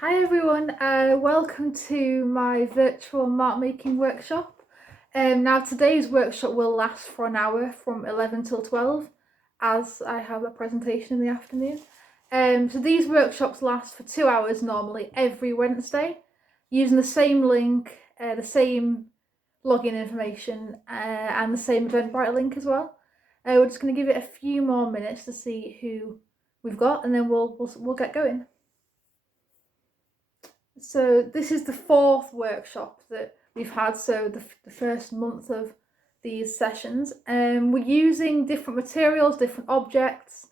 Hi everyone, welcome to my virtual mark making workshop. Now today's workshop will last for an hour from 11 till 12 as I have a presentation in the afternoon. So these workshops last for 2 hours normally every Wednesday using the same link, the same login information and the same Eventbrite link as well. We're just going to give it a few more minutes to see who we've got and then we'll get going. So this is the fourth workshop that we've had, so the first month of these sessions. We're using different materials, different objects,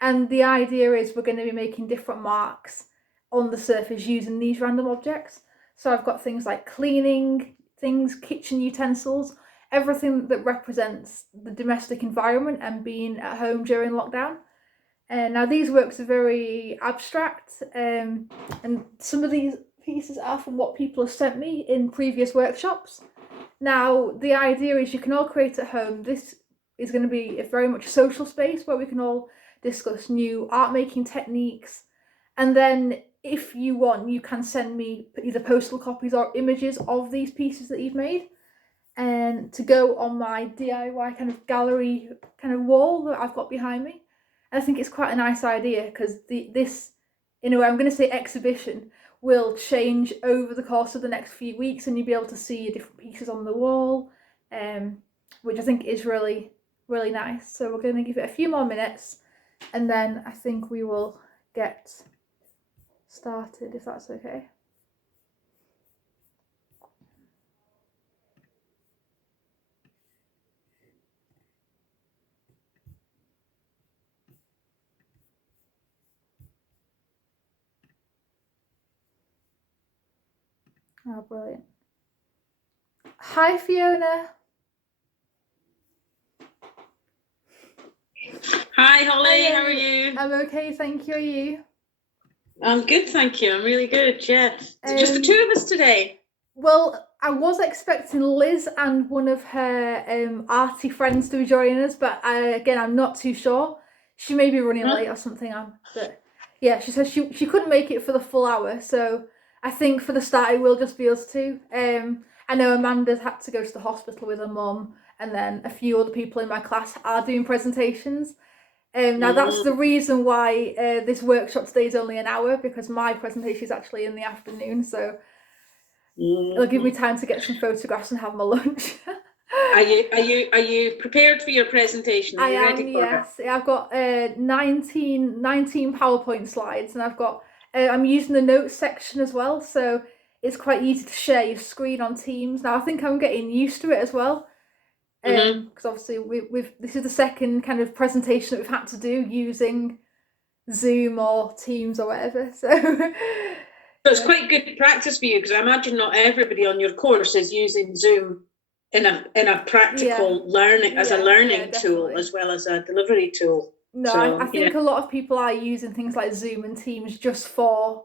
and the idea is we're going to be making different marks on the surface using these random objects. So I've got things like cleaning things, kitchen utensils, everything that represents the domestic environment and being at home during lockdown. Now these works are very abstract, and some of these pieces are from what people have sent me in previous workshops. Now the idea is you can all create at home. This is going to be a very much social space where we can all discuss new art making techniques, and then if you want you can send me either postal copies or images of these pieces that you've made and to go on my DIY kind of gallery kind of wall that I've got behind me. I think it's quite a nice idea because this, in a way, I'm going to say exhibition, will change over the course of the next few weeks, and you'll be able to see different pieces on the wall, which I think is really, really nice. So we're going to give it a few more minutes, and then I think we will get started, if that's okay. Oh, brilliant. Hi, Fiona. Hi, Holly. How are you? I'm okay, thank you. Are you? I'm good, thank you. I'm really good. Yeah. Just the two of us today. Well, I was expecting Liz and one of her arty friends to be joining us, but again, I'm not too sure. She may be running late or something. But yeah, she said she couldn't make it for the full hour, so I think for the start it will just be us two. I know Amanda's had to go to the hospital with her mum, and then a few other people in my class are doing presentations. Now that's the reason why this workshop today is only an hour, because my presentation is actually in the afternoon, so it'll give me time to get some photographs and have my lunch. Are you prepared for your presentation? Are you ready for yes. Yeah, I've got 19 PowerPoint slides, and I'm using the notes section as well, so it's quite easy to share your screen on Teams. Now I think I'm getting used to it as well, because obviously this is the second kind of presentation that we've had to do using Zoom or Teams or whatever. So it's quite good practice for you, because I imagine not everybody on your course is using Zoom in a practical learning as a learning tool as well as a delivery tool. No, so, I think a lot of people are using things like Zoom and Teams just for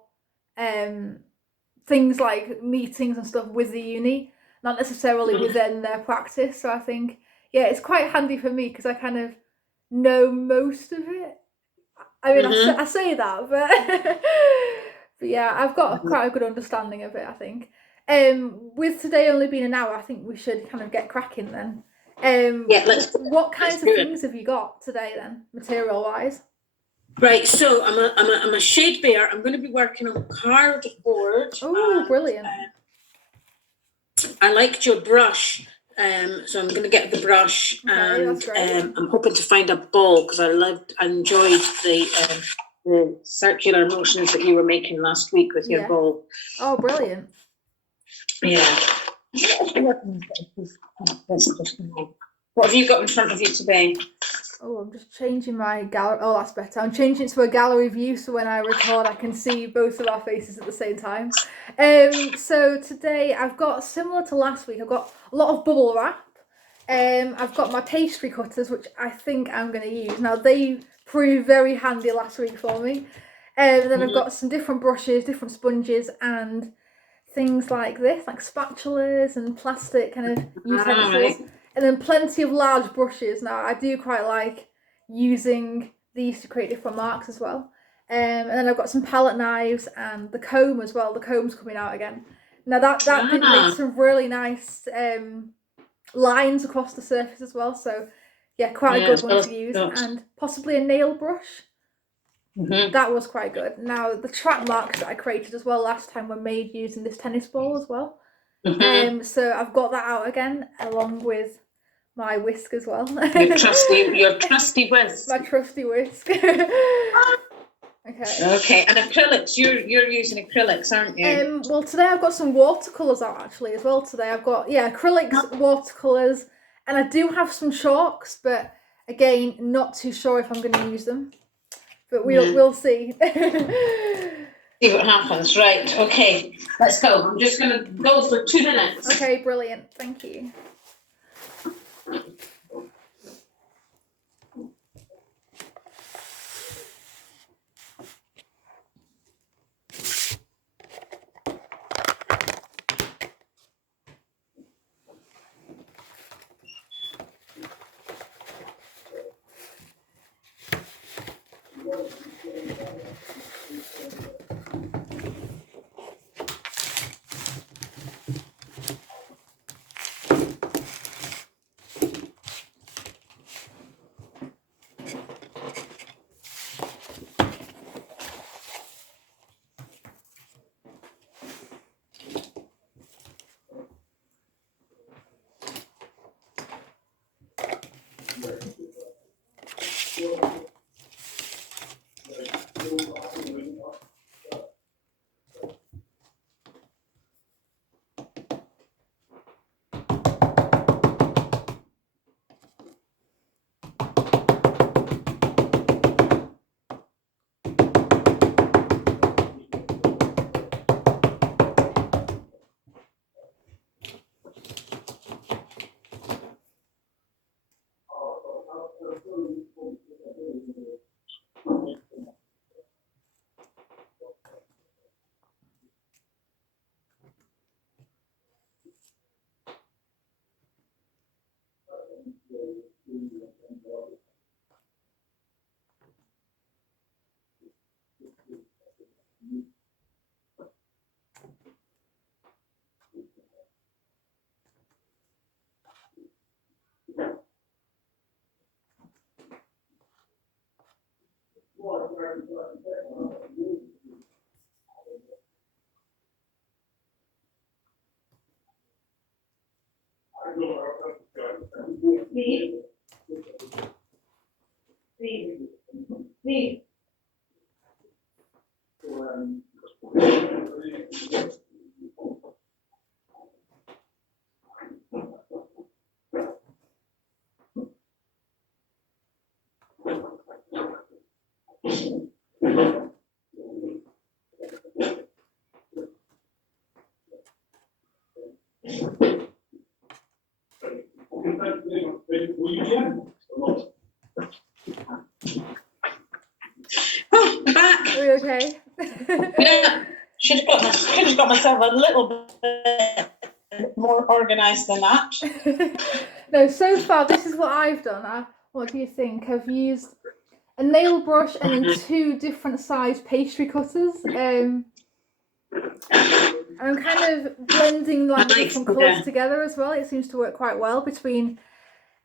things like meetings and stuff with the uni, not necessarily within their practice. So I think, yeah, it's quite handy for me because I kind of know most of it. I mean, I say that, but yeah, I've got quite a good understanding of it, I think. With today only being an hour, I think we should kind of get cracking then. What kinds of things have you got today then, material wise? Right, so I'm a shade bear. I'm going to be working on cardboard. Oh, brilliant! I liked your brush, so I'm going to get the brush, and I'm hoping to find a ball because I enjoyed the circular motions that you were making last week with your ball. Oh, brilliant! Yeah. What have you got in front of you today? Oh, I'm just changing my gallery. Oh, that's better. I'm changing it to a gallery view, so when I record, I can see both of our faces at the same time. So today I've got, similar to last week, I've got a lot of bubble wrap. I've got my pastry cutters, which I think I'm going to use. Now, they proved very handy last week for me. And then I've got some different brushes, different sponges, and things like this, like spatulas and plastic kind of utensils. And then plenty of large brushes. Now, I do quite like using these to create different marks as well. And then I've got some palette knives and the comb as well. The comb's coming out again. Now that did make some really nice lines across the surface as well. So yeah, quite a good one to use. And possibly a nail brush. That was quite good. Now the track marks that I created as well last time were made using this tennis ball as well. So I've got that out again along with my whisk as well. Your trusty whisk. My trusty whisk. Okay, and acrylics. You're using acrylics, aren't you? Well, today I've got some watercolors out actually as well. Today I've got acrylics, watercolors, and I do have some chalks, but again, not too sure if I'm going to use them. But we'll see. See what happens. Right. Okay. Let's go. I'm just going to go for 2 minutes. Okay. Brilliant. Thank you. Oh, I'm back. Are we okay? Yeah. Could have got myself a little bit more organised than that. No, so far this is what I've done. What do you think? I've used a nail brush and then 2 different size pastry cutters. I'm kind of blending like different colours together as well. It seems to work quite well between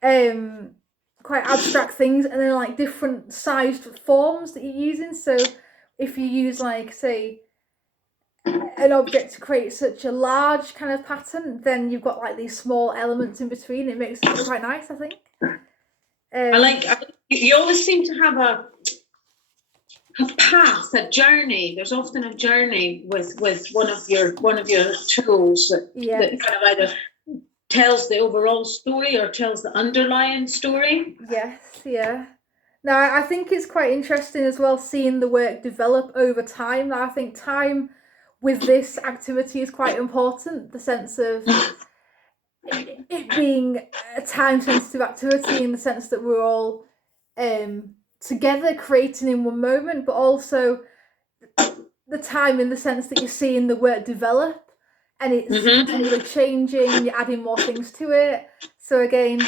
quite abstract things and then like different sized forms that you're using. So if you use like say an object to create such a large kind of pattern, then you've got like these small elements in between. It makes it quite nice, I think. You always seem to have a path, a journey. There's often a journey with one of your tools that kind of either tells the overall story or tells the underlying story. Yes, yeah. Now I think it's quite interesting as well seeing the work develop over time. I think time with this activity is quite important. The sense of it being a time-sensitive activity in the sense that we're all together creating in one moment, but also the time in the sense that you're seeing the work develop and it's continually changing, you're adding more things to it. So again,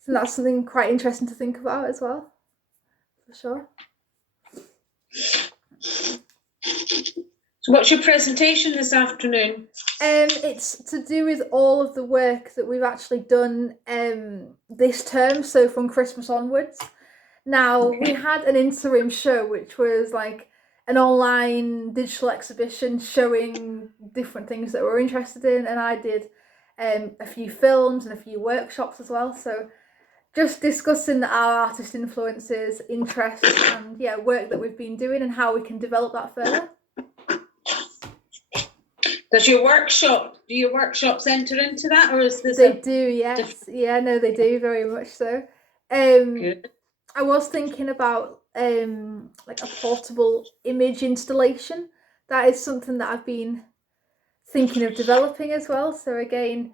so that's something quite interesting to think about as well, for sure. So what's your presentation this afternoon? It's to do with all of the work that we've actually done this term, so from Christmas onwards. Now, we had an interim show, which was like an online digital exhibition showing different things that we're interested in, and I did a few films and a few workshops as well. So just discussing our artist influences, interests, and work that we've been doing and how we can develop that further. Do your workshops enter into that, or is this? They do, yes. Yeah, no, they do very much so. Good. I was thinking about like a portable image installation. That is something that I've been thinking of developing as well. So again,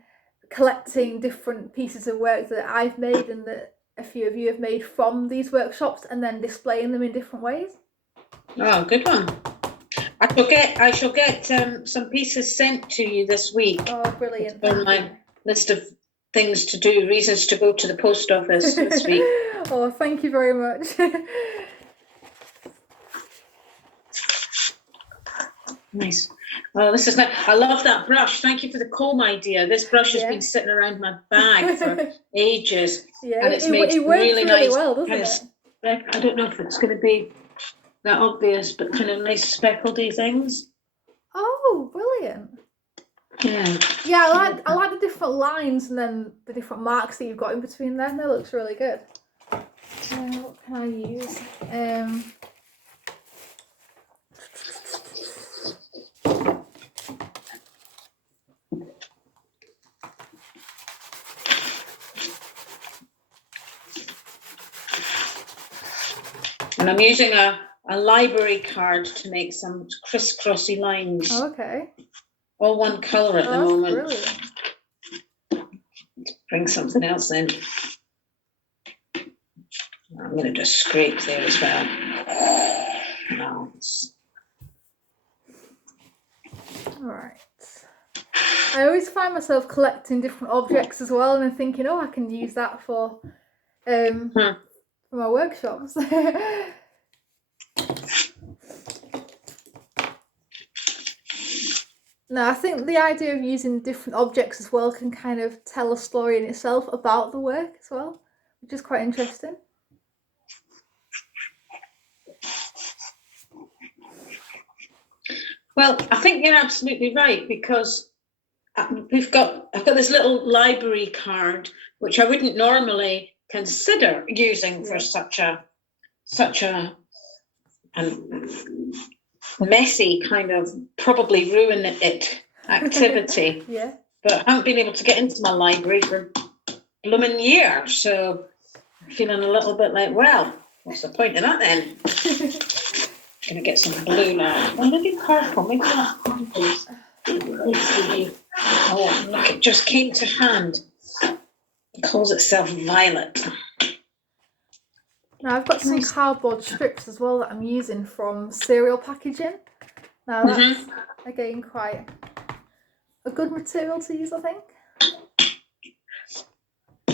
collecting different pieces of work that I've made and that a few of you have made from these workshops, and then displaying them in different ways. Oh, good one. I shall get some pieces sent to you this week. Oh, brilliant. On my list of things to do, reasons to go to the post office this week. Oh, thank you very much. Nice. Oh, this is nice. I love that brush. Thank you for the comb idea. This brush has been sitting around my bag for ages. Yeah, and it works really nice, well, doesn't it? I don't know if it's going to be that obvious, but kind of nice speckledy things. Oh, brilliant. Yeah, I like the different lines and then the different marks that you've got in between them. That looks really good. What can I use? And I'm using a library card to make some crisscrossy lines. Oh, okay. All one colour at the moment. Brilliant. Let's bring something else in. I'm going to just scrape there as well. No. All right. I always find myself collecting different objects as well, and then thinking, oh, I can use that for my workshops. No, I think the idea of using different objects as well can kind of tell a story in itself about the work as well, which is quite interesting. Well, I think you're absolutely right, because I've got this little library card, which I wouldn't normally consider using for such a messy kind of probably ruin it activity. Yeah. But I haven't been able to get into my library for blooming year, so I'm feeling a little bit like, well, what's the point of that then? I'm gonna get some blue now. When did you purple? Maybe not purple. Oh, look, it just came to hand. It calls itself violet. Now I've got some cardboard strips as well that I'm using from cereal packaging. Now that's again quite a good material to use, I think.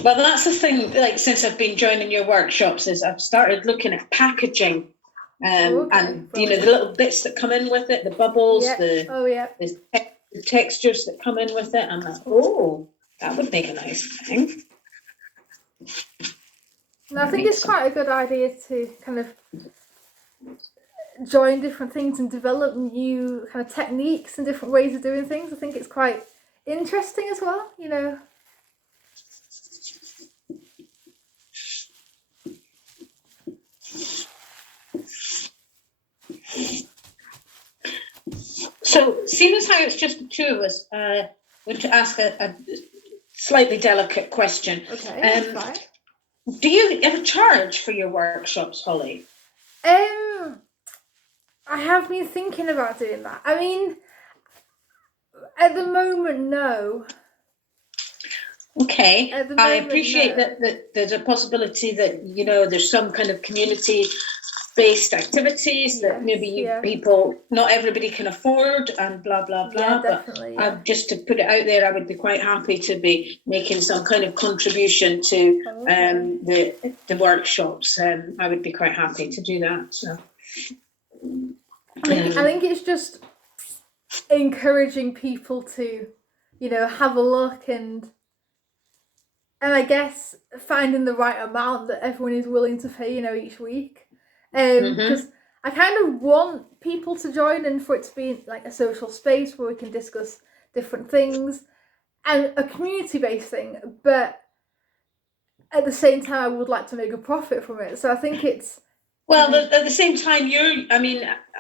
Well, that's the thing, like, since I've been joining your workshops, is I've started looking at packaging. And you know, the little bits that come in with it, the bubbles, the textures that come in with it. I'm like, oh, that would make a nice thing. And I think it's quite a good idea to kind of join different things and develop new kind of techniques and different ways of doing things. I think it's quite interesting as well, you know. So, seeing as how it's just the two of us, I want to ask a slightly delicate question. Okay, that's fine. Do you ever charge for your workshops, Holly? I have been thinking about doing that. I mean, at the moment, no. Okay, I appreciate that there's a possibility that, you know, there's some kind of community-based activities that maybe people, not everybody can afford, and blah, blah, blah. Yeah, definitely, but just to put it out there, I would be quite happy to be making some kind of contribution to the workshops. I would be quite happy to do that. So. I think it's just encouraging people to, have a look and I guess finding the right amount that everyone is willing to pay, each week. Because I kind of want people to join and for it to be like a social space where we can discuss different things and a community-based thing, but at the same time I would like to make a profit from it. So I think it's... Well, at the same time,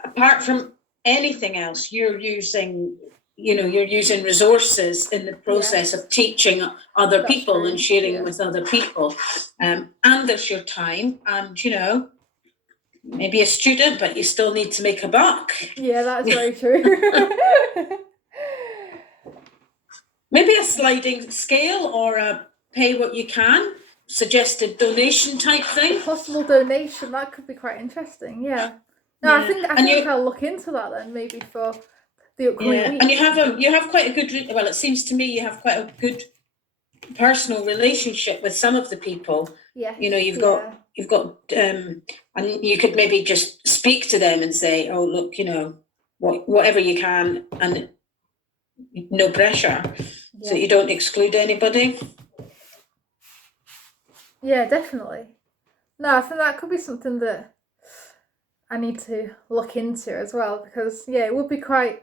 apart from anything else, you're using resources in the process of teaching other people and sharing with other people. And there's your time and, maybe a student, but you still need to make a buck. Yeah, that's very true. Maybe a sliding scale or a pay what you can, suggested donation type thing. Possible donation, that could be quite interesting, yeah. No, I think I'll look into that then, maybe for the upcoming week. And you have quite a good, well, it seems to me you have quite a good personal relationship with some of the people. Yeah. You've got, and you could maybe just speak to them and say, oh, look, whatever you can, and no pressure, so you don't exclude anybody. Yeah, definitely. No, I think that could be something that I need to look into as well, because it would be quite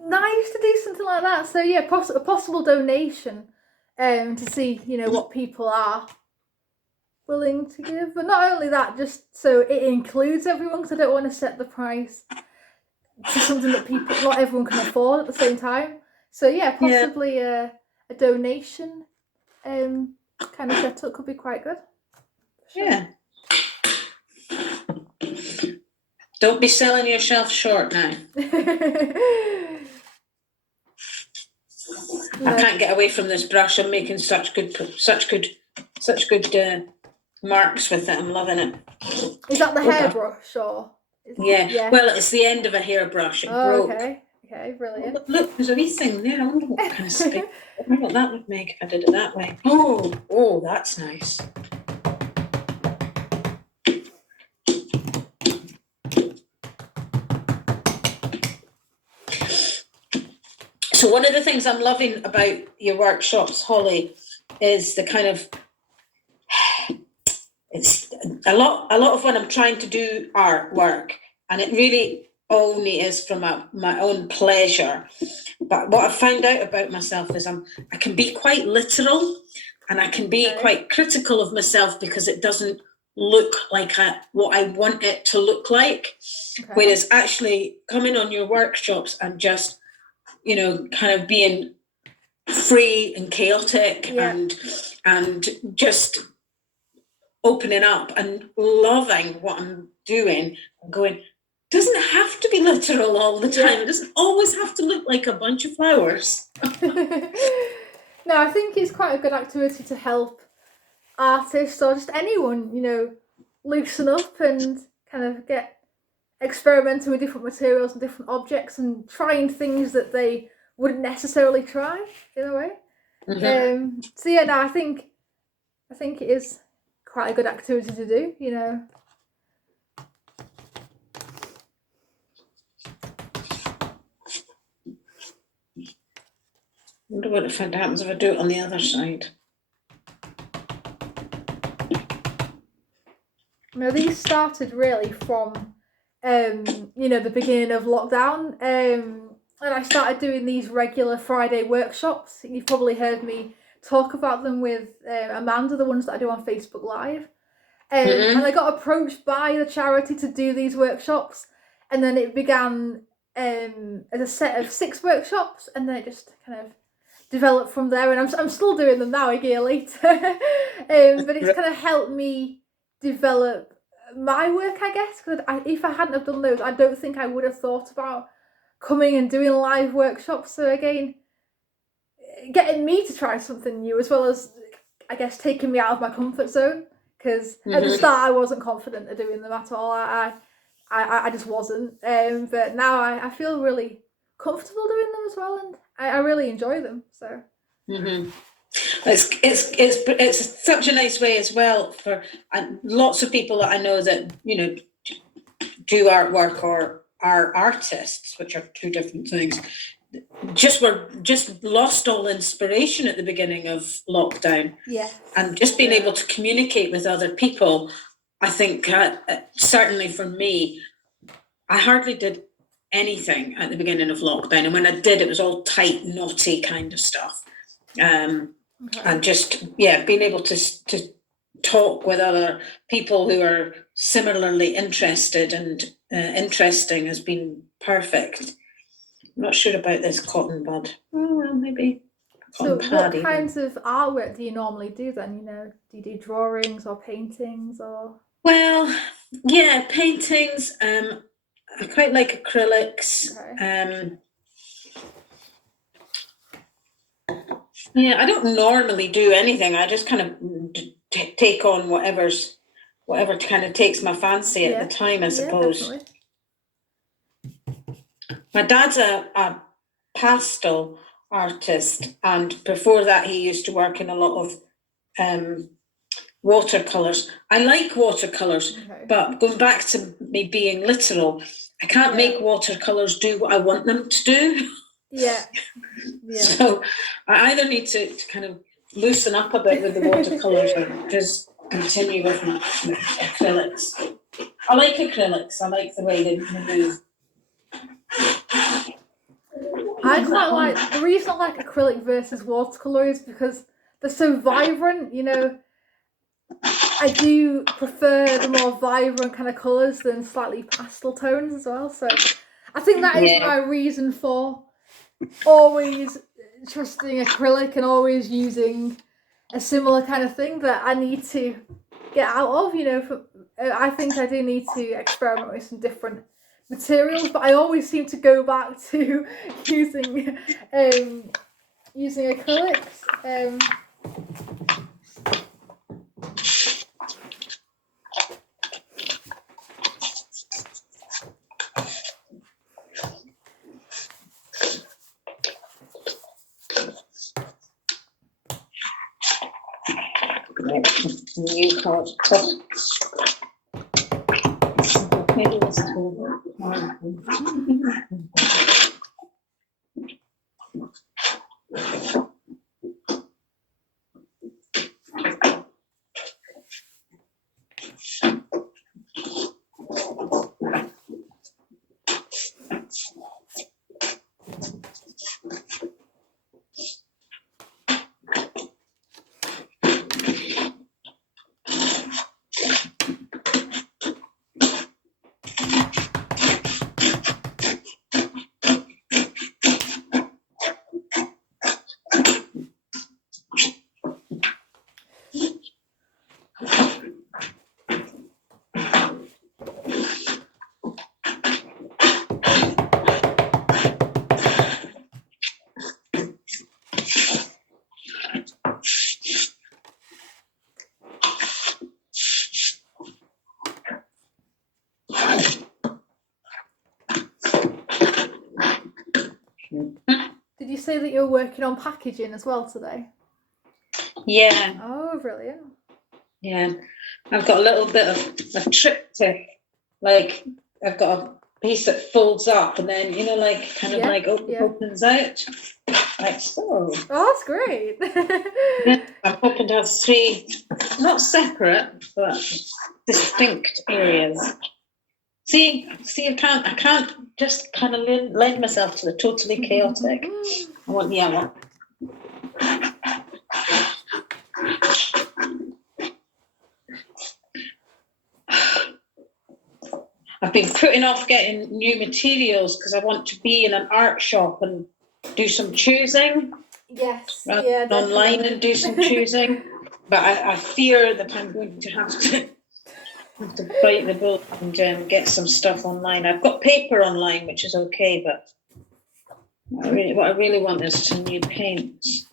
nice to do something like that. So a possible donation, to see what people are willing to give, but not only that, just so it includes everyone, because I don't want to set the price to something that not everyone can afford at the same time. So possibly a donation kind of setup could be quite good. Sure. Yeah. Don't be selling yourself short now. I can't get away from this brush. I'm making such good marks with it. I'm loving it. Is that the hairbrush or? Yeah. Well, it's the end of a hairbrush. It broke. Okay, brilliant. Look, there's a wee thing there. I wonder what kind of space. I wonder what that would make if I did it that way. Oh, that's nice. So one of the things I'm loving about your workshops, Holly, is the kind of, it's a lot of when I'm trying to do artwork, and it really only is from my own pleasure. But what I've found out about myself is I can be quite literal, and I can be quite critical of myself because it doesn't look like what I want it to look like. Okay. Whereas actually coming on your workshops and just, kind of being free and chaotic and just opening up and loving what I'm doing and going, doesn't have to be literal all the time. It doesn't always have to look like a bunch of flowers. No, I think it's quite a good activity to help artists or just anyone, loosen up and kind of get experimenting with different materials and different objects and trying things that they wouldn't necessarily try in a way. Mm-hmm. I think it is quite a good activity to do, I wonder what happens if I do it on the other side. Now, these started really from the beginning of lockdown, and I started doing these regular Friday workshops. You've probably heard me talk about them with Amanda, the ones that I do on Facebook Live. And I got approached by the charity to do these workshops, and then it began as a set of 6 workshops, and then it just kind of developed from there. And I'm still doing them now a year later, but it's kind of helped me develop my work, I guess, because if I hadn't have done those, I don't think I would have thought about coming and doing live workshops. So again, getting me to try something new, as well as, I guess, taking me out of my comfort zone, because at the start I wasn't confident of doing them at all. I just wasn't, but now I feel really comfortable doing them as well, and I really enjoy them. So it's such a nice way as well for lots of people that I know that do artwork or are artists, which are two different things, just lost all inspiration at the beginning of lockdown. Yeah. And just being able to communicate with other people, I think certainly for me, I hardly did anything at the beginning of lockdown, and when I did, it was all tight, knotty kind of stuff. And just being able to talk with other people who are similarly interested and interesting has been perfect. I'm not sure about this cotton bud. Oh, well, maybe. So what kinds of artwork do you normally do then? Do you do drawings or paintings or? Well, yeah, paintings. I quite like acrylics. Okay. Yeah, I don't normally do anything. I just kind of take on whatever kind of takes my fancy at the time, I suppose. Definitely. My dad's a pastel artist, and before that he used to work in a lot of watercolours. I like watercolours, but going back to me being literal, I can't make watercolours do what I want them to do. Yeah. So I either need to kind of loosen up a bit with the watercolours or just continue with my acrylics. I like acrylics. I like the way they move. I quite like, the reason I like acrylic versus watercolour is because they're so vibrant, I do prefer the more vibrant kind of colours than slightly pastel tones as well. So I think that is my reason for always trusting acrylic and always using a similar kind of thing that I need to get out of. I think I do need to experiment with some different materials, but I always seem to go back to using acrylics. New card. Maybe this is Did you say that you're working on packaging as well today? Yeah. Oh, brilliant. Yeah. I've got a little bit of a triptych. Like, I've got a piece that folds up and then, opens out. Like so. Oh, that's great. Yeah, I'm hoping to have 3, not separate, but distinct areas. See, I can't just kind of lend myself to the totally chaotic. I've been putting off getting new materials because I want to be in an art shop and do some choosing. Yes. Online and do some choosing. But I fear that I'm going to have to bite the bullet and get some stuff online. I've got paper online, which is okay, but what I really want is some new paints.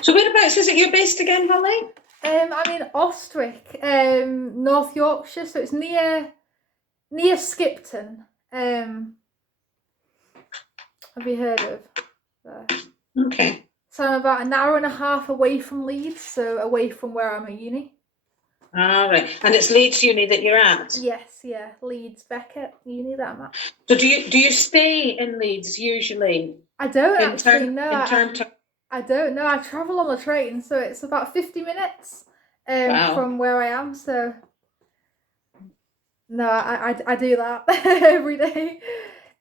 So whereabouts is it you're based again, Holly? I'm in Ostrich, North Yorkshire, so it's near Skipton. Have you heard of there? Okay. So I'm about an hour and a half away from Leeds, so away from where I'm at uni. All right. And it's Leeds Uni that you're at? Yes, yeah, Leeds Beckett Uni that I'm at. So do you stay in Leeds usually? I don't In actually term- know. in term to- I don't know. I travel on the train, so it's about 50 minutes Wow. from where I am. So no, I do that every day.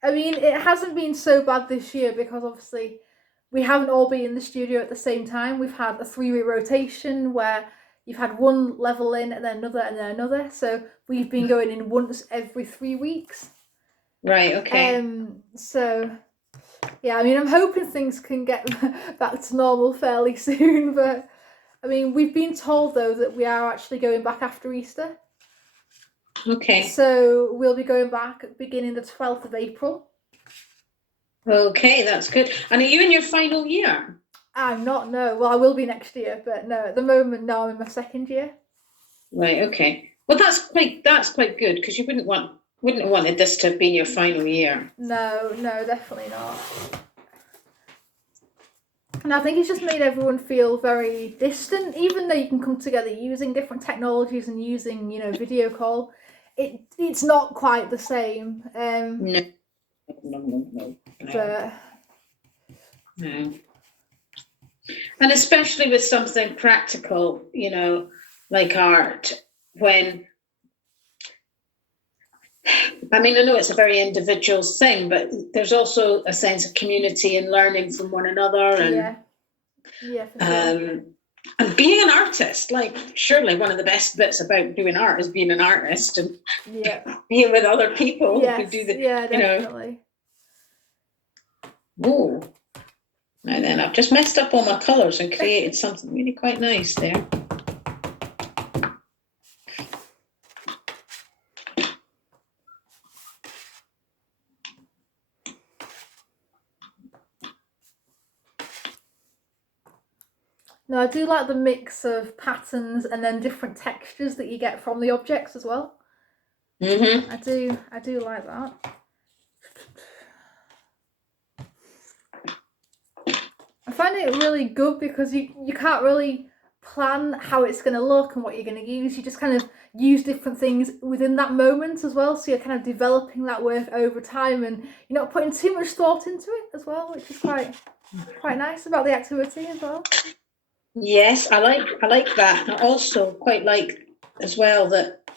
I mean, it hasn't been so bad this year because obviously we haven't all been in the studio at the same time. We've had a 3-week rotation where you've had one level in and then another and then another. So we've been going in once every 3 weeks. Right, okay. So yeah, I mean, I'm hoping things can get back to normal fairly soon, but I mean, we've been told though that we are actually going back after Easter. Okay. So we'll be going back beginning the 12th of April. Okay, that's good. And are you in your final year? I'm not, no. Well, I will be next year, but no, at the moment, no, I'm in my second year. Right, okay. Well, that's quite good because you wouldn't have wanted this to have been your final year. No, definitely not. And I think it's just made everyone feel very distant, even though you can come together using different technologies and using, video call. It's not quite the same. No. But No. And especially with something practical, like art, when I know it's a very individual thing, but there's also a sense of community and learning from one another, and for sure. And being an artist, like surely one of the best bits about doing art is being an artist and being with other people who do the definitely. Oh, and then I've just messed up all my colours and created something really quite nice there. No, I do like the mix of patterns and then different textures that you get from the objects as well. Mm-hmm. I do like that. I find it really good because you can't really plan how it's going to look and what you're going to use. You just kind of use different things within that moment as well. So you're kind of developing that work over time and you're not putting too much thought into it as well, which is quite nice about the activity as well. Yes, I like that. I also quite like as well that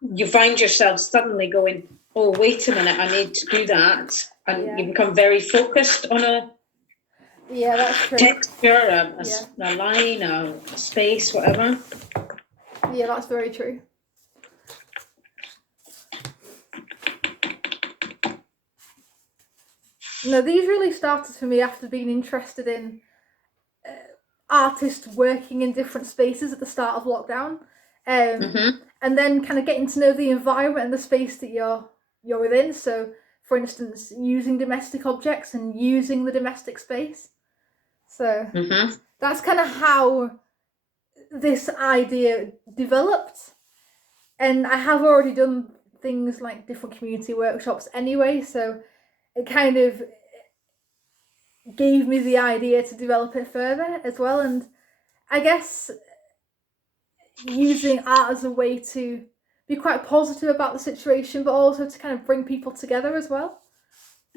you find yourself suddenly going, oh, wait a minute, I need to do that. And you become very focused on a that's true. texture, a line, a space, whatever. Yeah, that's very true. No, these really started for me after being interested in artists working in different spaces at the start of lockdown, and then kind of getting to know the environment and the space that you're within. So, for instance, using domestic objects and using the domestic space. So that's kind of how this idea developed. And I have already done things like different community workshops anyway, so it kind of gave me the idea to develop it further as well. And I guess using art as a way to be quite positive about the situation, but also to kind of bring people together as well.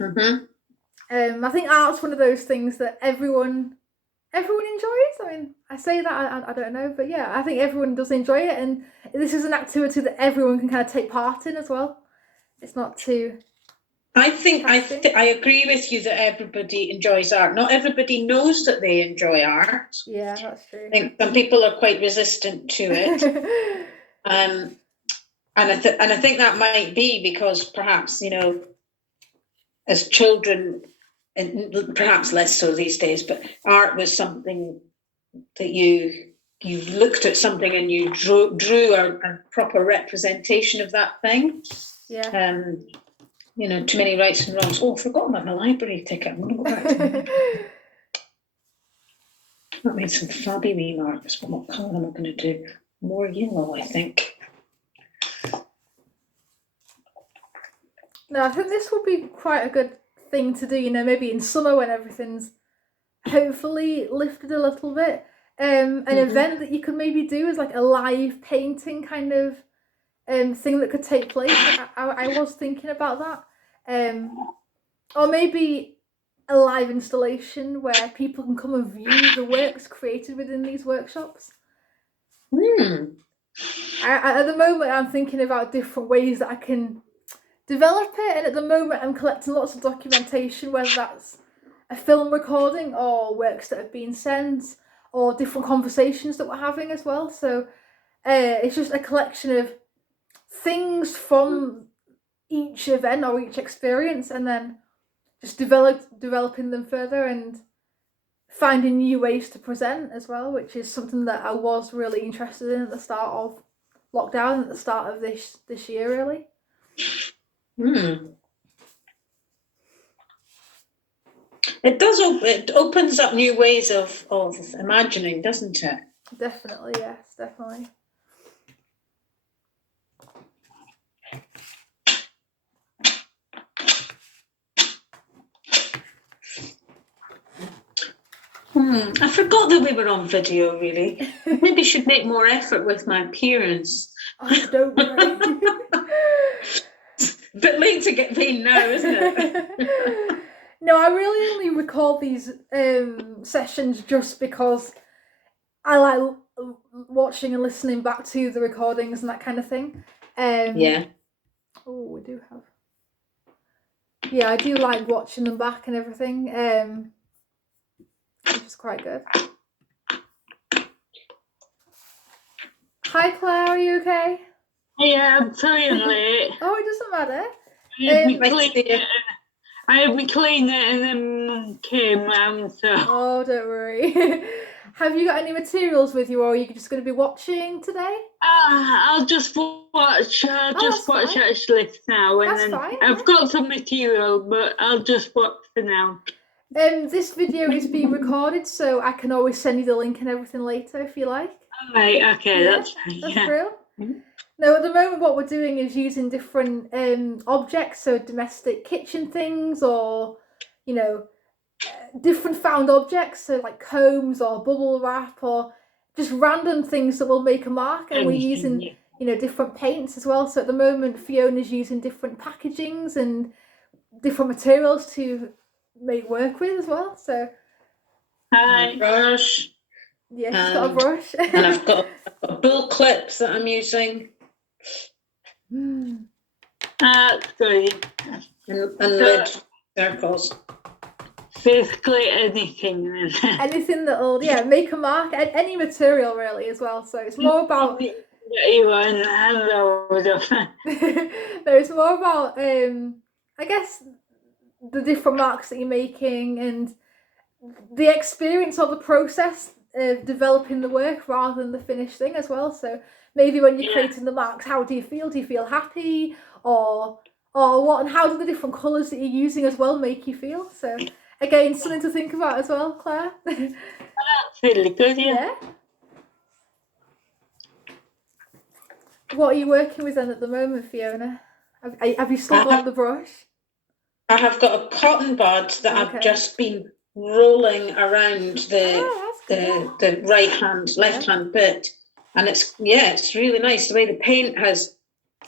I think art's one of those things that everyone enjoys. I mean, I say that, I don't know, but yeah, I think everyone does enjoy it, and this is an activity that everyone can kind of take part in as well. It's not too... I agree with you that everybody enjoys art. Not everybody knows that they enjoy art. Yeah, that's true. I think some people are quite resistant to it. And I think that might be because perhaps, as children, and perhaps less so these days, but art was something that you looked at something and you drew a proper representation of that thing. Yeah. Too many rights and wrongs. Oh, I forgot about my library ticket. I'm going to go back to That made some fabby wee marks. What colour am I going to do? More yellow, I think. No, I think this will be quite a good thing to do, you know, maybe in summer when everything's hopefully lifted a little bit. An event that you could maybe do is like a live painting kind of thing that could take place. I was thinking about that. Or maybe a live installation where people can come and view the works created within these workshops. At the moment, I'm thinking about different ways that I can develop it, and at the moment I'm collecting lots of documentation, whether that's a film recording or works that have been sent or different conversations that we're having as well. So it's just a collection of things from each event or each experience, and then just developing them further and finding new ways to present as well, which is something that I was really interested in at the start of lockdown, at the start of this year, really. It does. It opens up new ways of imagining, doesn't it? Definitely, yes, definitely. I forgot that we were on video, really. Maybe should make more effort with my appearance. Oh, don't worry. A bit late to get paid now, isn't it? No, I really only record these sessions just because I like watching and listening back to the recordings and that kind of thing. Yeah. Oh, we do have. Yeah, I do like watching them back and everything, which is quite good. Hi, Claire, are you okay? Yeah, I'm feeling late. Oh, it doesn't matter. I had me clean it and then Mum came round, so... Oh, don't worry. Have you got any materials with you, or are you just going to be watching today? I'll just watch. Watch actually now, and That's then fine, I've got some material, but I'll just watch for now. This video is being recorded, so I can always send you the link and everything later if you like. All right, okay, Yeah, that's fine. that's Yeah. real. Now, at the moment, what we're doing is using different objects, so domestic kitchen things, or you know, different found objects, so like combs or bubble wrap or just random things that will make a mark. And we're using different paints as well. So at the moment, Fiona's using different packagings and different materials to make work with as well. So Hi. Brush. Yeah, she's got a brush. And I've got bull clips that I'm using. That's good. And lid circles. Basically anything. Anything that'll make a mark, any material really as well. So it's more about No, it's more about I guess the different marks that you're making and the experience or the process of developing the work rather than the finished thing as well. So maybe when you're creating the marks, how do you feel? Do you feel happy or what? And how do the different colours that you're using as well make you feel? So again, something to think about as well, Claire. That's really good, Yeah. What are you working with then at the moment, Fiona? Have you still got the brush? I have got a cotton bud that I've just been rolling around the right hand, left hand bit, and it's really nice the way the paint has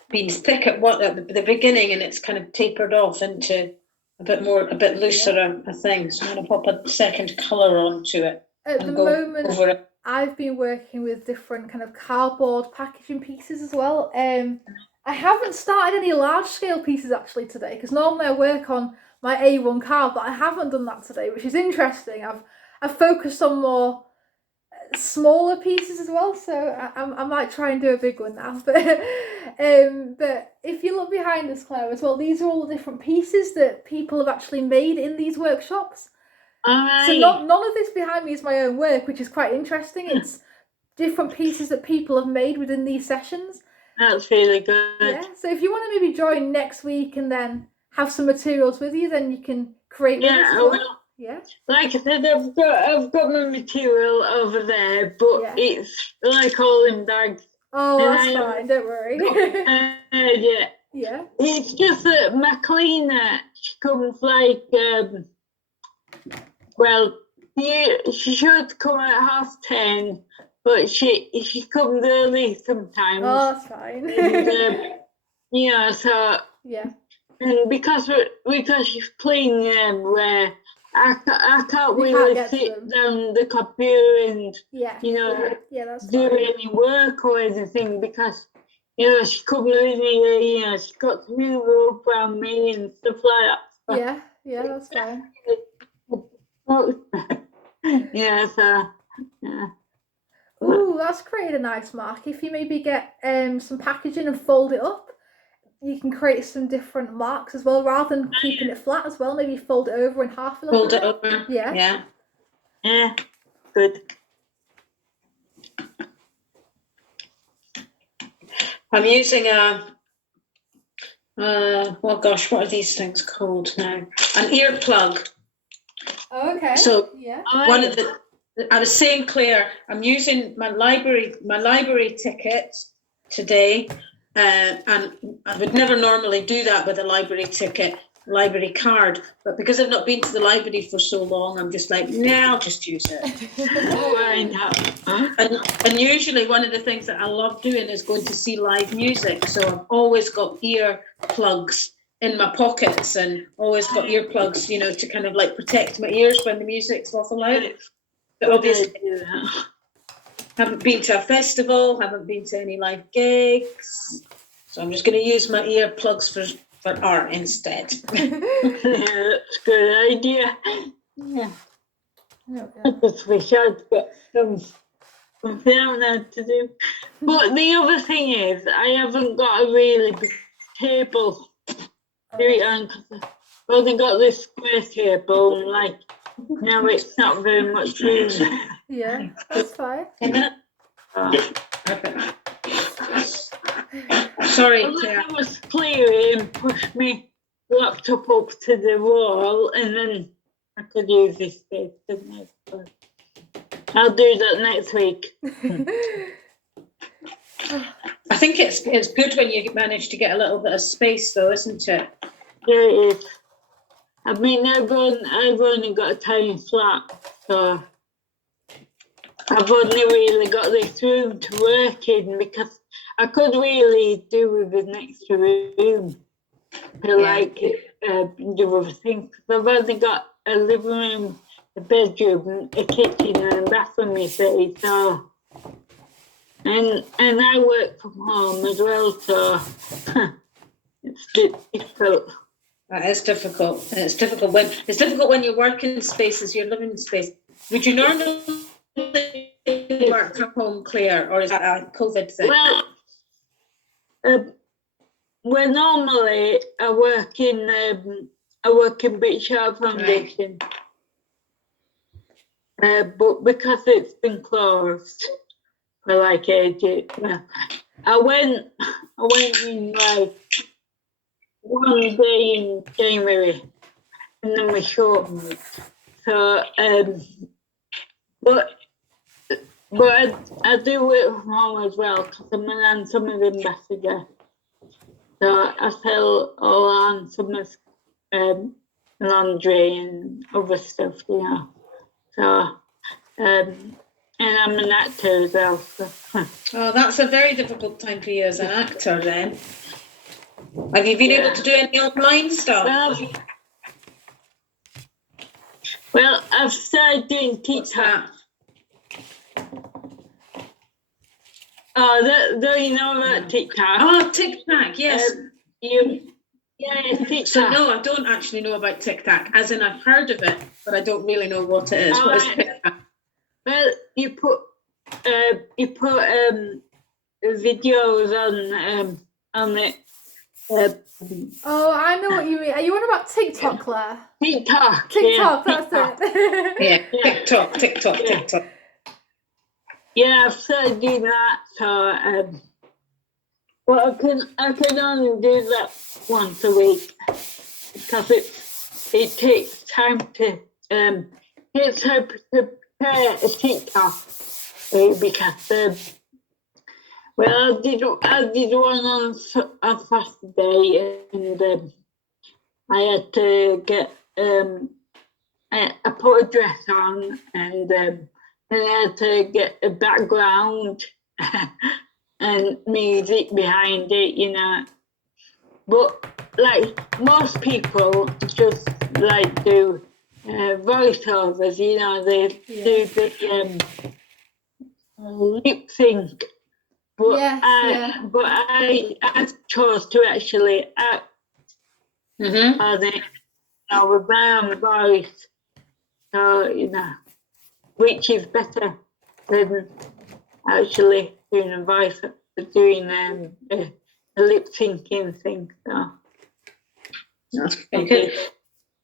been thick at the beginning, and it's kind of tapered off into a bit looser a thing. So I'm going to pop a second colour onto it. At the moment, I've been working with different kind of cardboard packaging pieces as well. I haven't started any large scale pieces actually today, because normally I work on my A1 card, but I haven't done that today, which is interesting. I've focused on more smaller pieces as well, so I might try and do a big one now. But if you look behind us, Claire, as well, these are all the different pieces that people have actually made in these workshops. So none of this behind me is my own work, which is quite interesting. It's different pieces that people have made within these sessions. That's really good. Yeah, so if you want to maybe join next week and then have some materials with you, then you can create with us as well. Yeah. Like I said, I've got my material over there, but Yeah. it's like all in bags. Oh, And that's I fine. Don't worry. Yeah. Yeah. It's just that my cleaner, she comes like, well, she should come at 10:30, but she comes early sometimes. Oh, that's fine. And, yeah, so Yeah. and because she's cleaning them, where I can't You really can't get to sit them. down the computer and Yeah. Yeah, that's do fine. any work or anything, because she comes in here, she's got to move up around me and stuff like that. Yeah, that's fine. Yeah, so yeah. Ooh, that's created a nice mark. If you maybe get some packaging and fold it up, you can create some different marks as well, rather than keeping it flat as well. Maybe fold it over in half a little Fold it bit. over. Yeah. Yeah, good. I'm using oh gosh, what are these things called now? An earplug. Oh, okay. So yeah. one of the, I was saying, Claire, I'm using my library ticket today, and I would never normally do that with a library card, but because I've not been to the library for so long, I'm just like, nah, I'll just use it. And usually one of the things that I love doing is going to see live music, so I've always got ear plugs in my pockets, and always got earplugs, to kind of like protect my ears when the music's awful loud. But obviously, haven't been to a festival, haven't been to any live gigs, so I'm just going to use my earplugs for art instead. Yeah, that's a good idea. Yeah. I just wish I'd got something I had to do. But the other thing is, I haven't got a really big table. I've only got this square table, and like now it's not very much room. Yeah, that's fine. Sorry, Claire. I was clearing, push my laptop up to the wall, and then I could use this space. I'll do that next week. I think it's good when you manage to get a little bit of space, though, isn't it? Yeah, it is. I mean, I've only got a tiny flat, so I've only really got this room to work in, because I could really do with an extra room to do other things. I've only got a living room, a bedroom, a kitchen, and a bathroom, you see, so. And I work from home as well, so it's difficult. That is difficult. And it's difficult when your working space is your living space. Would you normally work from home, Claire, or is that a COVID thing? Well, normally I work in Bishop Foundation, but because it's been closed for like ages, I went in like one day in January, and then we shortened it. So, but I do work from home as well, because I'm an Ann Summers ambassador. So I sell all Ann Summers laundry and other stuff, So, and I'm an actor as well. So. Oh, that's a very difficult time for you as an actor, then. Have you been able to do any online stuff? Well, I've started doing TikTok. Oh, you know about TikTok? Oh, TikTok, yes. TikTok. So no, I don't actually know about TikTok, as in I've heard of it, but I don't really know what it is. What is TikTok? Well, you put videos on it. Oh, I know what you mean. Are you on about TikTok, Claire? TikTok, that's TikTok. it. Yeah, TikTok. Yeah, I've started doing that. So, well, I can only do that once a week, because it takes time to it's hard to prepare a TikTok because well, I did one on Saturday, and I had to get I put a dress on, and then I had to get a background and music behind it, you know. But like most people just like do voiceovers, you know, they do the lip sync. But I chose to actually act on it, with my own voice. So, you know, which is better than actually doing a voice, doing a lip syncing thing. So. That's very good.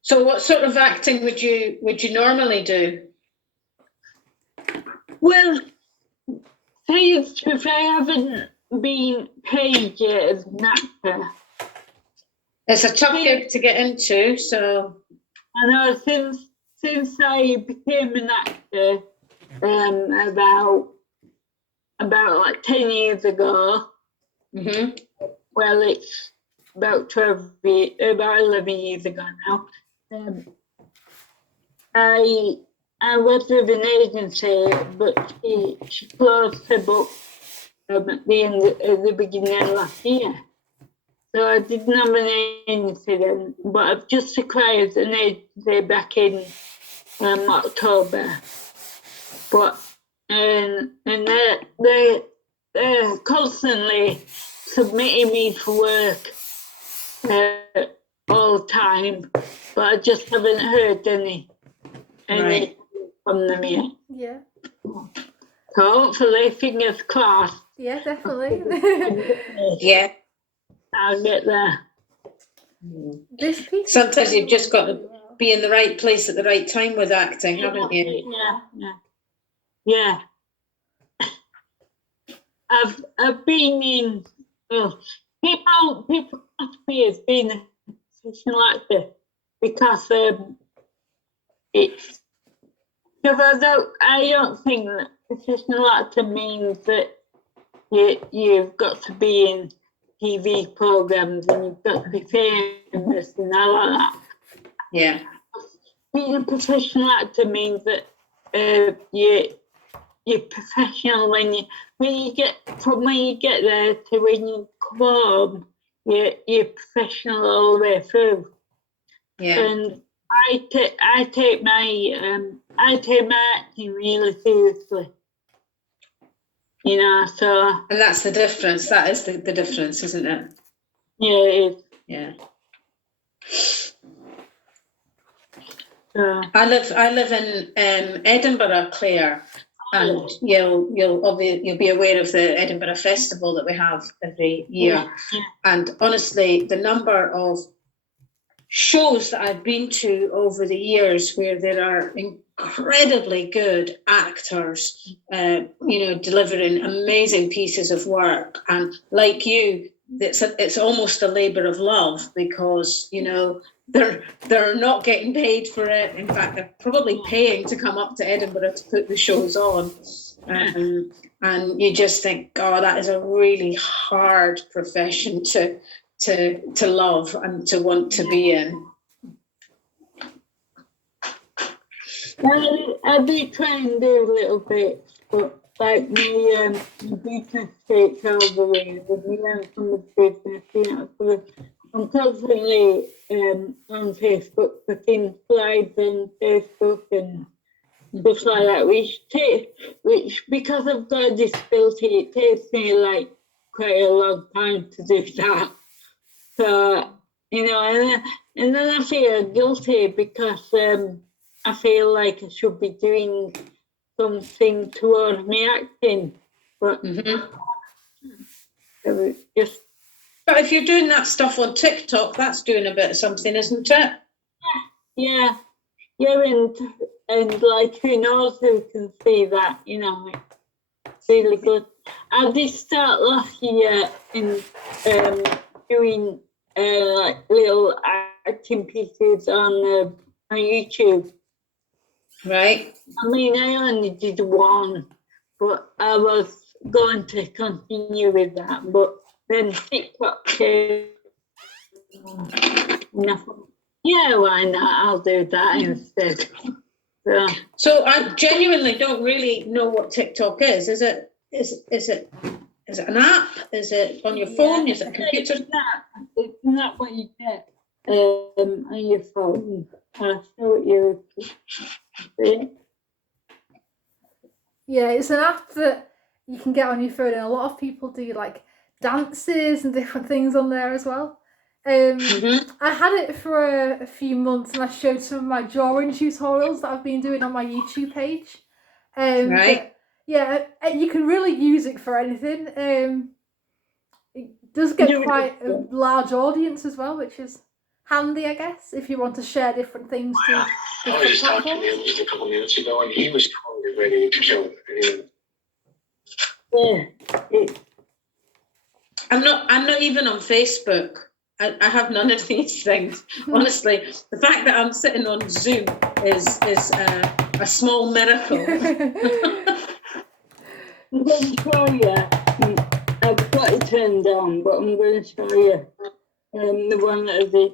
So what sort of acting would you normally do? Well, if I haven't been paid yet as an actor. It's a tough gig to get into, so. I know since I became an actor about like 10 years ago. Well, it's about 11 years ago now. I was with an agency, but she closed her book at the beginning of last year. So I didn't have an agency then, but I've just acquired an agency back in October. But and they're constantly submitting me for work all the time, but I just haven't heard any from them yet. Yeah. So hopefully, fingers crossed. Yeah, definitely. Yeah. I'll get there. This piece. Sometimes you've just got to be in the right place at the right time with acting, haven't you? Yeah. I've been in. Well, people ask me as being a professional actor because it's because I don't think that professional actor means that you've got to be in TV programs and you've got to be famous and all like that. Yeah. Being a professional actor means that you're professional when you get there to when you come home. You're professional all the way through. Yeah. And I take my acting really seriously. You know, so. And that's the difference. That is the difference, isn't it? Yeah, it is. Yeah. I live in Edinburgh, Claire, and you'll be aware of the Edinburgh Festival that we have every year. Yeah. And honestly, the number of shows that I've been to over the years where there are incredibly good actors, delivering amazing pieces of work, and like you, it's almost a labour of love because they're not getting paid for it. In fact, they're probably paying to come up to Edinburgh to put the shows on, and you just think, oh, that is a really hard profession to love and to want to be in. I do try and do a little bit, but like my business takes over with from the business, so I'm constantly on Facebook putting slides on Facebook and stuff like that, which because I've got a disability, it takes me like quite a long time to do that. So, and then I feel guilty because I feel like I should be doing something towards me acting. But just. But if you're doing that stuff on TikTok, that's doing a bit of something, isn't it? Yeah, and like who knows who can see that, it's really good. I did start last year in doing like little acting pieces on YouTube, Right. I mean, I only did one, but I was going to continue with that. But then TikTok came. And I thought, yeah, why not? I'll do that instead. So I genuinely don't really know what TikTok is. Is it an app? Is it on your phone? Is it a computer? It's not what you get on your phone. I'll show you. Yeah, it's an app that you can get on your phone, and a lot of people do like dances and different things on there as well. I had it for a few months, and I showed some of my drawing tutorials that I've been doing on my YouTube page. Right. But yeah, you can really use it for anything. It does get quite a large audience as well, which is handy, I guess, if you want to share different things to I was different just talking to platforms. him just a couple minutes ago, and he was totally ready to kill it. Yeah. I'm not even on Facebook. I have none of these things. Honestly, the fact that I'm sitting on Zoom is a small miracle. I'm going to show you. I've got it turned on, but I'm going to show you the one that I did.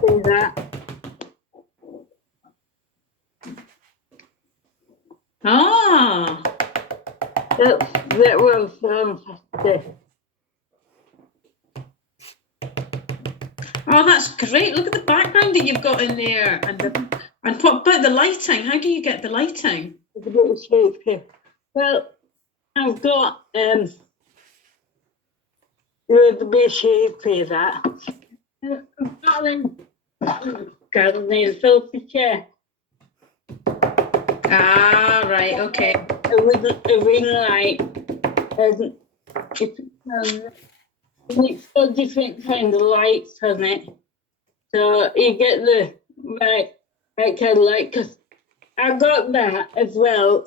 See that? Ah, That was fantastic. oh, that's great! Look at the background that you've got in there, and what about the lighting? How do you get the lighting? It's a bit of shape here. Well, I've got there's a bit of shape here that. I've got them gardening filter chair. Ah, right, okay. With a ring light. It's got different kind of lights on it. So you get the right kind of light, because I got that as well.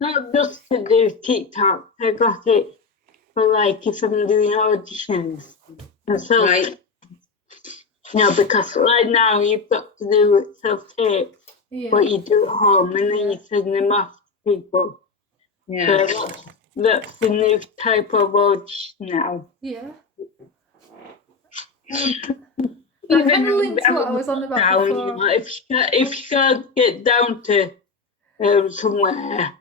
Not just to do TikTok, I got it for like if I'm doing auditions. And so, Right. Because right now you've got to do self-tape, what you do at home, and then you send them off to people. Yeah. So that's the new type of audition now. Yeah. That kind of linked to what I was on about now, before. If you can't get down to somewhere,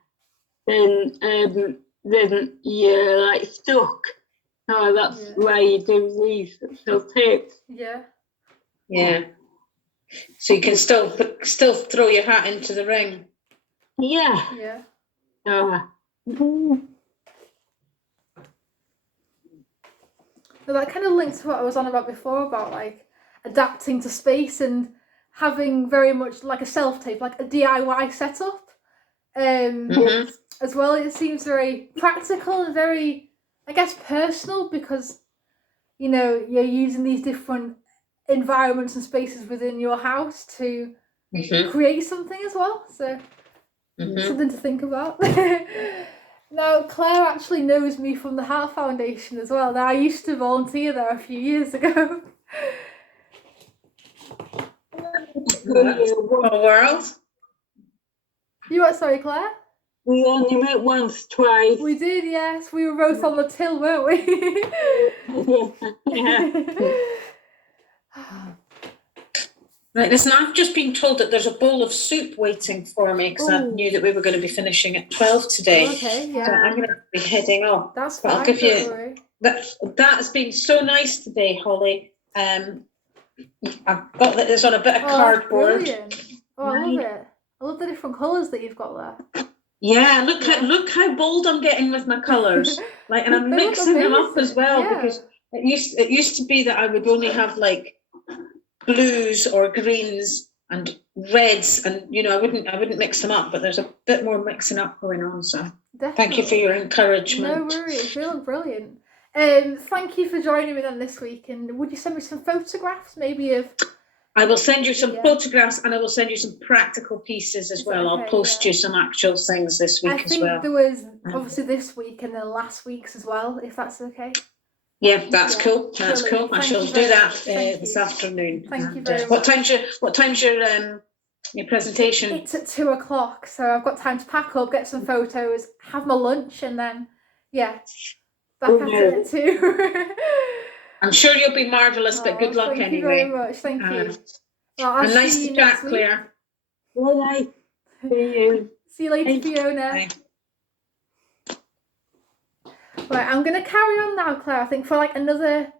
then you're like stuck. So that's why you do these self-tapes. Yeah. Yeah. So you can still throw your hat into the ring. Yeah. Yeah. So that kind of links to what I was on about before, about like adapting to space and having very much like a self-tape, like a DIY setup. As well, it seems very practical and very, I guess, personal, because you're using these different environments and spaces within your house to create something as well. So something to think about. Now, Claire actually knows me from the Heart Foundation as well. Now, I used to volunteer there a few years ago. World. You what? Sorry, Claire? We only met once, twice. We did, yes. We were both on the till, weren't we? Right, listen, I've just been told that there's a bowl of soup waiting for me, because I knew that we were going to be finishing at 12 today. Okay, yeah. So I'm going to be heading off. That's but fine, I'll give don't you worry. That's been so nice today, Holly. I've got this on a bit of cardboard. Brilliant. Oh, I love it. I love the different colours that you've got there. Yeah, look how bold I'm getting with my colours. And I'm mixing them up as well, because it used to be that I would only have like blues or greens and reds, and I wouldn't mix them up, but there's a bit more mixing up going on, so definitely. Thank you for your encouragement. No worries, they look brilliant. Thank you for joining me then this week, and would you send me some photographs maybe of... I will send you some photographs, and I will send you some practical pieces as well. Okay, I'll post you some actual things this week as well. I think there was obviously this week and then last week's as well, if that's okay. Yeah, that's cool. That's brilliant. Cool. I shall do that this afternoon. Thank you very much. What time's your Your presentation. It's at 2:00, so I've got time to pack up, get some photos, have my lunch, and then back at it at 2. I'm sure you'll be marvellous, but good luck Thank anyway. you very much. Thank you. Well, I'll And nice see to you chat, next week. Claire. Well, nice to see you. See you later, Thank you. Fiona. Bye. Right, I'm gonna carry on now, Claire. I think for like another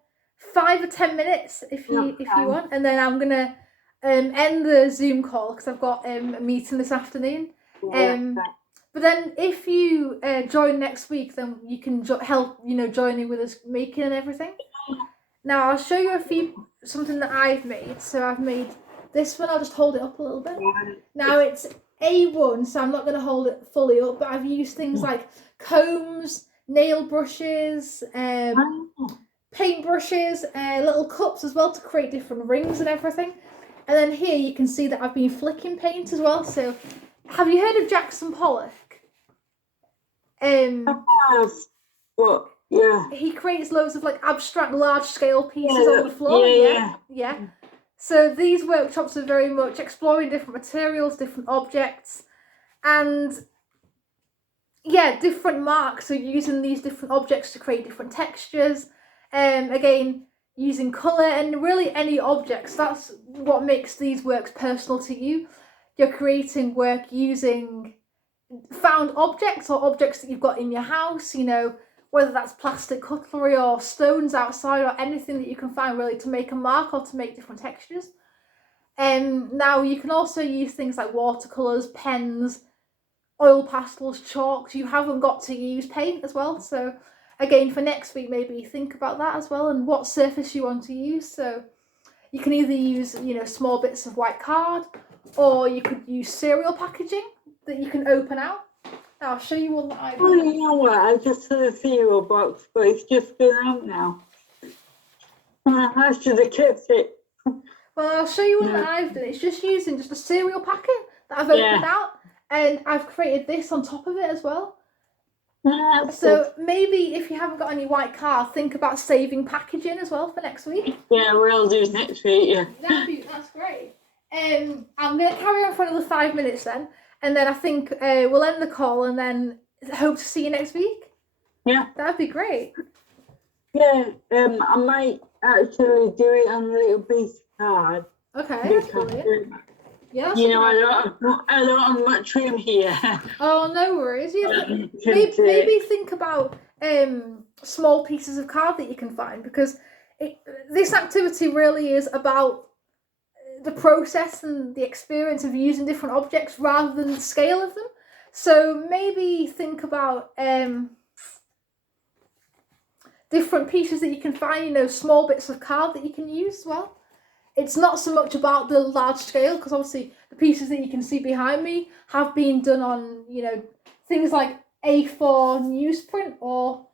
5 or 10 minutes, if you want, and then I'm gonna end the Zoom call because I've got a meeting this afternoon. But then if you join next week, then you can help join in with us making and everything. Now I'll show you something that I've made. So I've made this one. I'll just hold it up a little bit. Now it's A1, so I'm not going to hold it fully up, but I've used things like combs, nail brushes, paint brushes, little cups as well to create different rings and everything. And then here you can see that I've been flicking paint as well. So have you heard of Jackson Pollock? But yeah. He creates loads of like abstract large scale pieces on the floor. Yeah. So these workshops are very much exploring different materials, different objects, and different marks. So using these different objects to create different textures. Again, using colour and really any objects. That's what makes these works personal to you. You're creating work using found objects or objects that you've got in your house, whether that's plastic cutlery or stones outside or anything that you can find really to make a mark or to make different textures. Now you can also use things like watercolours, pens, oil pastels, chalks. You haven't got to use paint as well. So again, for next week, maybe think about that as well and what surface you want to use. So you can either use, small bits of white card, or you could use cereal packaging that you can open out. Now I'll show you one that I've you know what? I just saw a cereal box, but it's just been out now. I should have kept it. Well, I'll show you one that I've done. It's just using just a cereal packet that I've opened out, and I've created this on top of it as well. So maybe if you haven't got any white card, think about saving packaging as well for next week. Yeah, we'll do next week. Yeah. That's great. I'm going to carry on for another 5 minutes then, and then I think we'll end the call, and then hope to see you next week. Yeah, that'd be great. Yeah, I might actually do it on a little piece of card. Okay, that's brilliant. Yeah, I don't have much room here. Oh, no worries. Yeah, maybe think about small pieces of card that you can find, because this activity really is about the process and the experience of using different objects rather than the scale of them. So maybe think about different pieces that you can find, small bits of card that you can use as well. It's not so much about the large scale, because obviously the pieces that you can see behind me have been done on, things like A4 newsprint or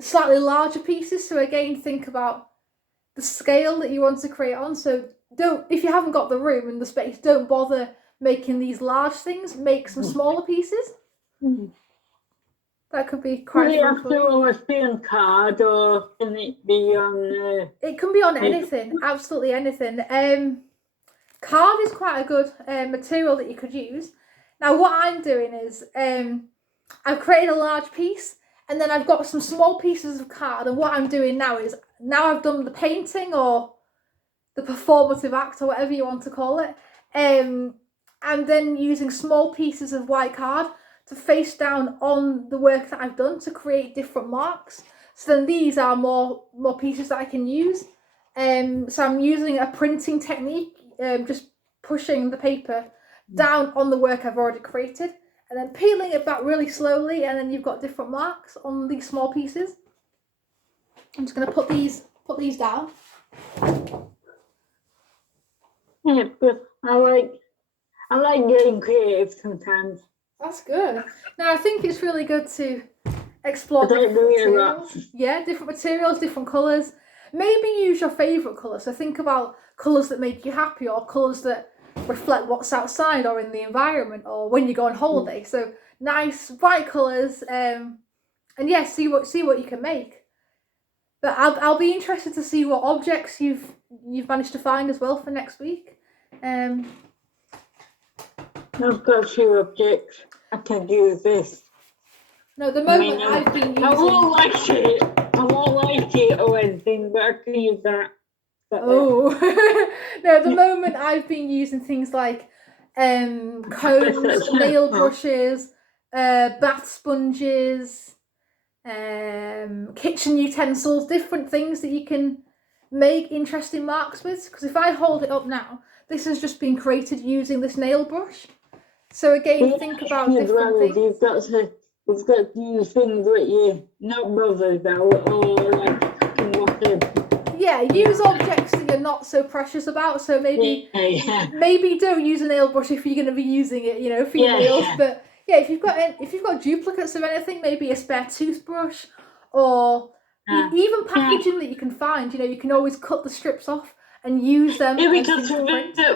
slightly larger pieces. So again, think about the scale that you want to create on. So if you haven't got the room and the space, don't bother making these large things. Make some smaller pieces. That could be quite fun. Can it always be on card, or can it be on... It can be on anything, absolutely anything. Card is quite a good material that you could use. Now what I'm doing is I've created a large piece, and then I've got some small pieces of card, and what I'm doing now is, now I've done the painting or the performative act or whatever you want to call it, I'm then using small pieces of white card to face down on the work that I've done to create different marks. So then these are more pieces that I can use. So I'm using a printing technique, just pushing the paper down on the work I've already created, and then peeling it back really slowly, and then you've got different marks on these small pieces. I'm just going to put these down. Yeah, but I like getting creative sometimes. That's good. Now I think it's really good to explore different materials. Yeah, different materials, different colours. Maybe use your favourite colour. So think about colours that make you happy, or colours that reflect what's outside or in the environment, or when you go on holiday. So nice bright colours, and yeah, see what you can make. But I'll be interested to see what objects you've managed to find as well for next week. I've got a few objects. I can use this. No, at the I mean, moment I've been using. I won't like it. I won't like it or anything, but I can use that. Oh, no, at the moment I've been using things like combs, nail brushes, bath sponges, kitchen utensils, different things that you can make interesting marks with. Because if I hold it up now, this has just been created using this nail brush. So again, think about different things. You've got to use things that you're not bothered about, or like yeah, use objects that you're not so precious about. So maybe maybe don't use a nail brush if you're going to be using it, you know, for your nails. But yeah, if you've got duplicates of anything, maybe a spare toothbrush or even packaging that you can find. You know, you can always cut the strips off and use them.